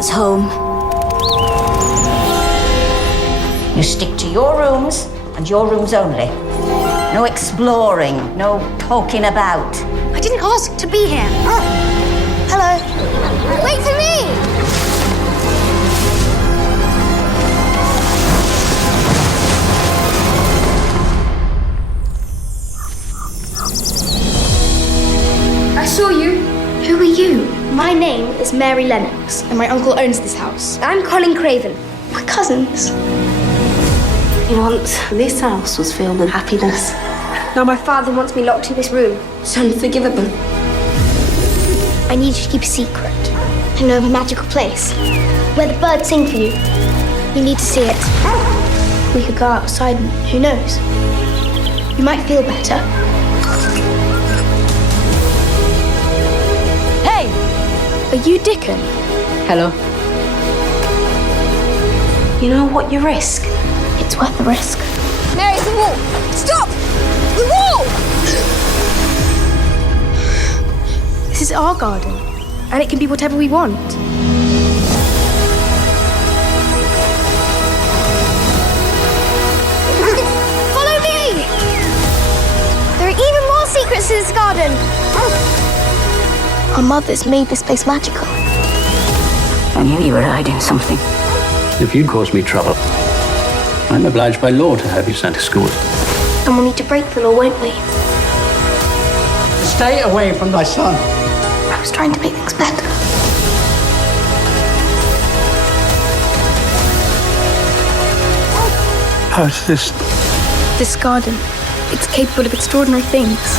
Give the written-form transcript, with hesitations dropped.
That's home. You stick to your rooms and your rooms only. No exploring, no poking about. I didn't ask to be here. Hello. Wait for me! I saw you. Who are you? My name is Mary Lennox, and my uncle owns this house. I'm Colin Craven. We're cousins. Once this house was filled with happiness. Now my father wants me locked in this room. So unforgivable. I need you to keep a secret. I know of a magical place where the birds sing for you. You need to see it. We could go outside and who knows? You might feel better. Hey! Are you Dickon? Hello. You know what you risk? It's worth the risk. Mary, the wall! Stop! The wall! This is our garden, and it can be whatever we want. Follow me! There are even more secrets in this garden. Our mothers made this place magical. I knew you were hiding something. If you cause me trouble, I'm obliged by law to have you sent to school. And we'll need to break the law, won't we? Stay away from my son. I was trying to make things better. How's this? This garden, it's capable of extraordinary things.